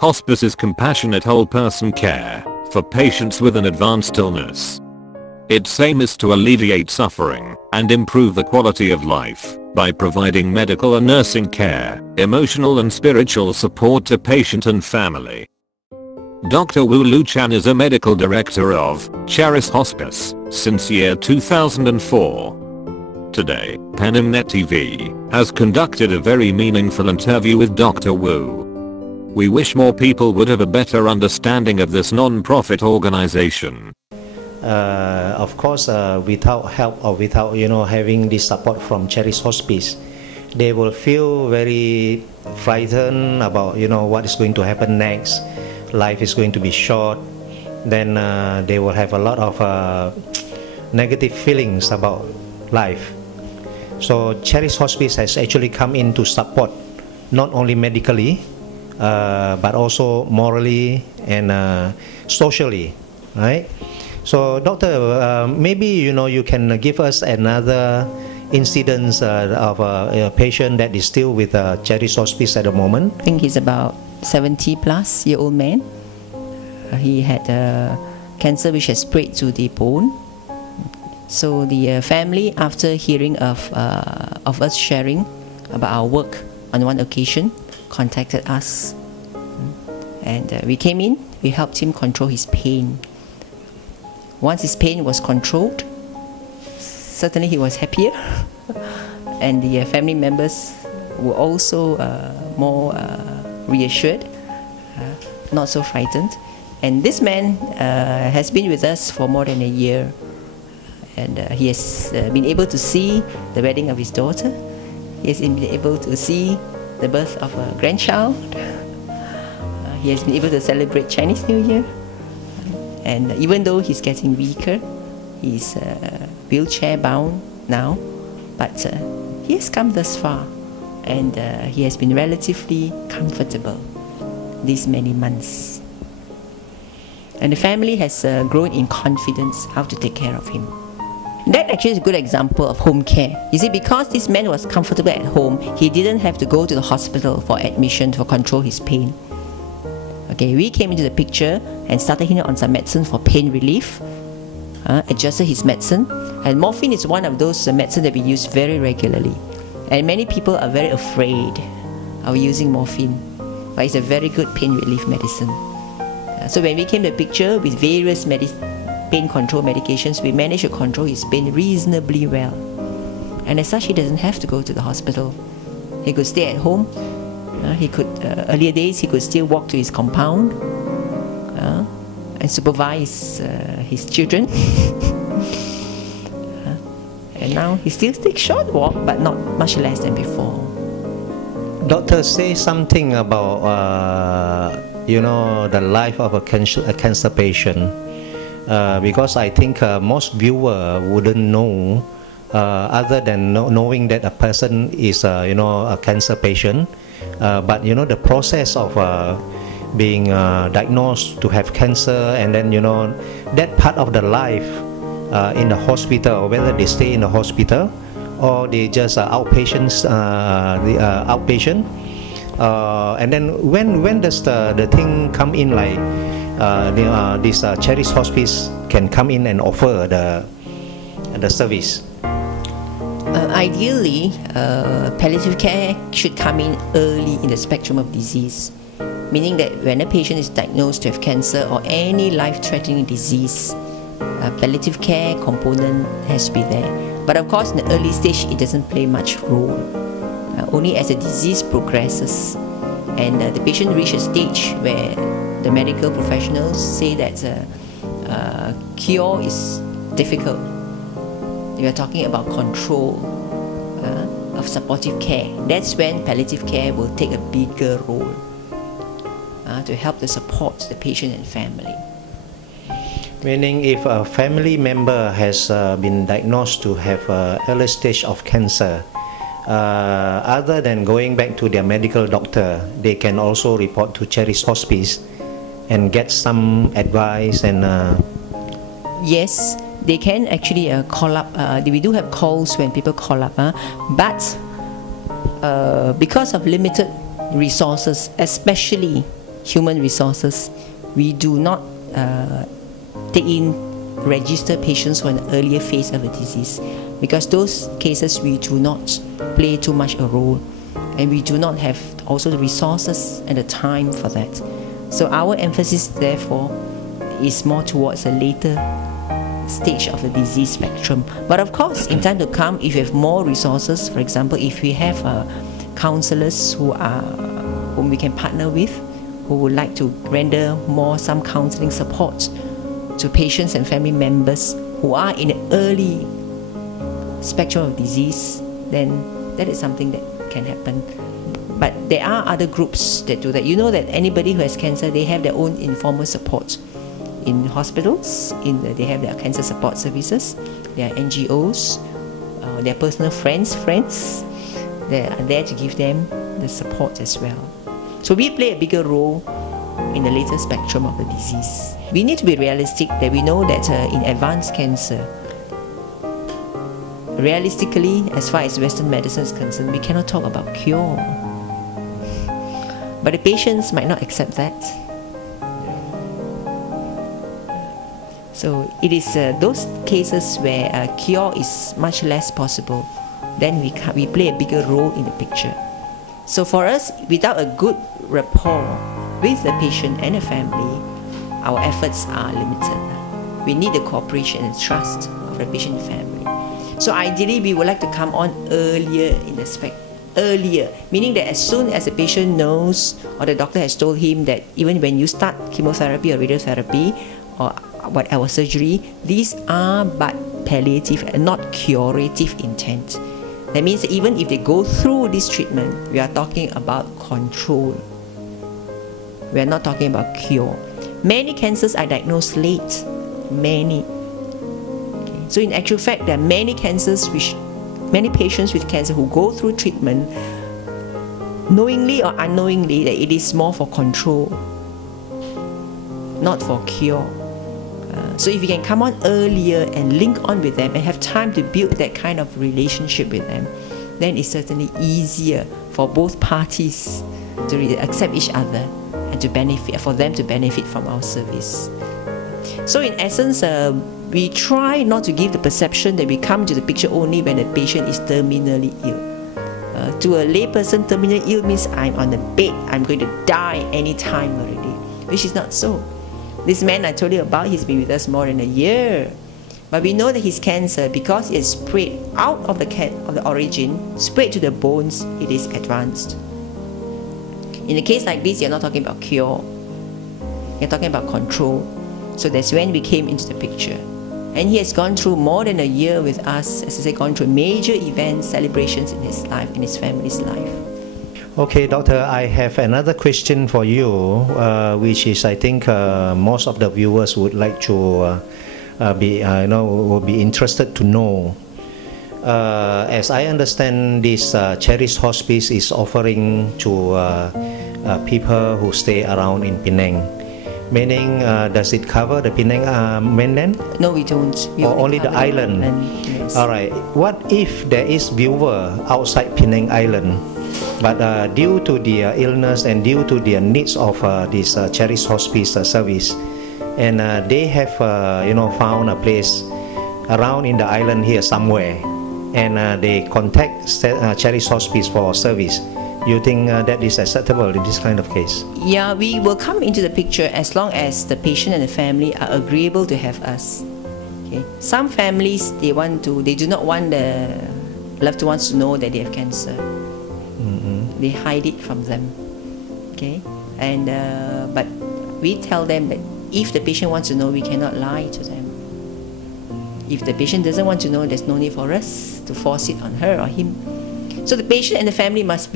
Hospice is compassionate whole-person care for patients with an advanced illness. Its aim is to alleviate suffering and improve the quality of life by providing medical and nursing care, emotional and spiritual support to patient and family. Dr. Wu Lu Chan is a medical director of Charis Hospice since year 2004. Today, Penang Net TV has conducted a very meaningful interview with Dr. Wu. We wish more people would have a better understanding of this non-profit organization. Of course, without help or without having this support from Charis Hospice, they will feel very frightened about what is going to happen next. Life is going to be short. Then they will have a lot of negative feelings about life. So Charis Hospice has actually come in to support not only medically but also morally and socially, right? So doctor, maybe you can give us another incidence of a patient that is still with Charis Hospice at the moment. I think he's about 70-plus-year-old man. He had cancer which has spread to the bone. So the family, after hearing of us sharing about our work on one occasion, contacted us, and we came in. We helped him control his pain. Once his pain was controlled, certainly he was happier, and the family members were also more reassured, not so frightened. And this man has been with us for more than a year, and he has been able to see the wedding of his daughter. He has been able to see the birth of a grandchild. He has been able to celebrate Chinese New Year. And even though he's getting weaker, he's wheelchair bound now, but he has come thus far, and he has been relatively comfortable these many months. And the family has grown in confidence how to take care of him. That actually is a good example of home care. You see, because this man was comfortable at home, he didn't have to go to the hospital for admission to control his pain. Okay, we came into the picture and started him on some medicine for pain relief, adjusted his medicine, and morphine is one of those medicines that we use very regularly. And many people are very afraid of using morphine, but it's a very good pain relief medicine. So when we came to the picture with various pain control medications, we managed to control his pain reasonably well. And as such, he doesn't have to go to the hospital. He could stay at home. He could, earlier days, he could still walk to his compound and supervise his children. And now he still takes short walk, but not much less than before. Doctor, say something about the life of a cancer patient, because I think most viewers wouldn't know, other than knowing that a person is a cancer patient. But the process of being diagnosed to have cancer, and then that part of the life in the hospital, whether they stay in the hospital or they just outpatients, outpatient, and then when does the thing come in, like this Charis Hospice can come in and offer the service? Ideally, palliative care should come in early in the spectrum of disease, meaning that when a patient is diagnosed to have cancer or any life-threatening disease, a palliative care component has to be there. But of course, in the early stage, it doesn't play much role. Only as the disease progresses and the patient reaches a stage where the medical professionals say that cure is difficult. We are talking about control of supportive care. That's when palliative care will take a bigger role to help to support the patient and family. Meaning, if a family member has been diagnosed to have an early stage of cancer, other than going back to their medical doctor, they can also report to Charis Hospice and get some advice and... Yes, they can actually call up. We do have calls when people call up, but because of limited resources, especially human resources, we do not take in register patients who are in the earlier phase of the disease, because those cases we do not play too much a role, and we do not have also the resources and the time for that. So our emphasis therefore is more towards a later stage of the disease spectrum. But of course, in time to come, if you have more resources, for example, if we have counselors whom we can partner with, who would like to render some counseling support to patients and family members who are in the early spectrum of disease, then that is something that can happen. But there are other groups that do that. You know that anybody who has cancer, they have their own informal support. In hospitals, they have their cancer support services, their NGOs, their personal friends, they are there to give them the support as well. So we play a bigger role in the later spectrum of the disease. We need to be realistic that we know that in advanced cancer, realistically, as far as Western medicine is concerned, we cannot talk about cure. But the patients might not accept that. So it is those cases where a cure is much less possible, then we play a bigger role in the picture. So for us, without a good rapport with the patient and the family, our efforts are limited. We need the cooperation and trust of the patient and family. So ideally, we would like to come on earlier in the earlier, meaning that as soon as the patient knows or the doctor has told him that even when you start chemotherapy or radiotherapy or whatever surgery, these are but palliative and not curative intent. That means that even if they go through this treatment, we are talking about control. We are not talking about cure. Many cancers are diagnosed late. Many. Okay. So in actual fact, there are many patients with cancer who go through treatment knowingly or unknowingly that it is more for control, not for cure. So if you can come on earlier and link on with them and have time to build that kind of relationship with them, then it's certainly easier for both parties to accept each other and to benefit, for them to benefit from our service. So in essence, we try not to give the perception that we come to the picture only when the patient is terminally ill. To a layperson, terminally ill means I'm on the bed, I'm going to die anytime already, which is not so. This man I told you about, he's been with us more than a year. But we know that his cancer, because it is spread out of the origin, spread to the bones, it is advanced. In a case like this, you're not talking about cure. You're talking about control. So that's when we came into the picture. And he has gone through more than a year with us, as I say, gone through major events, celebrations in his life, in his family's life. Okay, doctor, I have another question for you, which is I think most of the viewers would like to will be interested to know. As I understand, this Charis Hospice is offering to people who stay around in Penang. Meaning, does it cover the Penang mainland? No, we don't. We or only the island? Yes. All right. What if there is viewer outside Penang Island? But due to the illness and due to the needs of this Charis Hospice service, and they have found a place around in the island here somewhere, and they contact Charis Hospice for service, you think that is acceptable in this kind of case? Yeah, we will come into the picture as long as the patient and the family are agreeable to have us. Okay. Some families, they do not want the loved ones to know that they have cancer. They hide it from them. Okay, and but we tell them that if the patient wants to know, we cannot lie to them. If the patient doesn't want to know, there's no need for us to force it on her or him. So the patient and the family must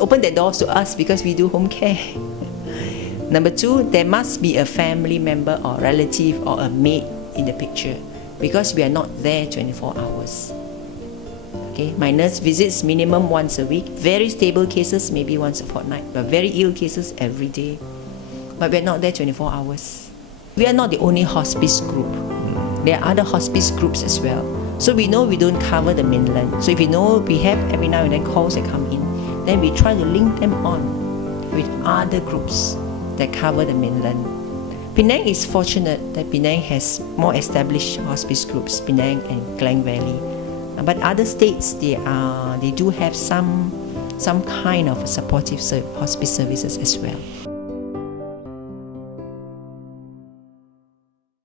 open their doors to us because we do home care. Number two, there must be a family member or relative or a maid in the picture because we are not there 24 hours. Okay, my nurse visits minimum once a week. Very stable cases, maybe once a fortnight, but very ill cases every day. But we're not there 24 hours. We are not the only hospice group. There are other hospice groups as well. So we know we don't cover the mainland. So if we know we have every now and then calls that come in, then we try to link them on. with other groups that cover the mainland. Penang is fortunate that Penang has more established hospice groups, Penang and Klang Valley. But other states, they do have some kind of supportive hospice services as well.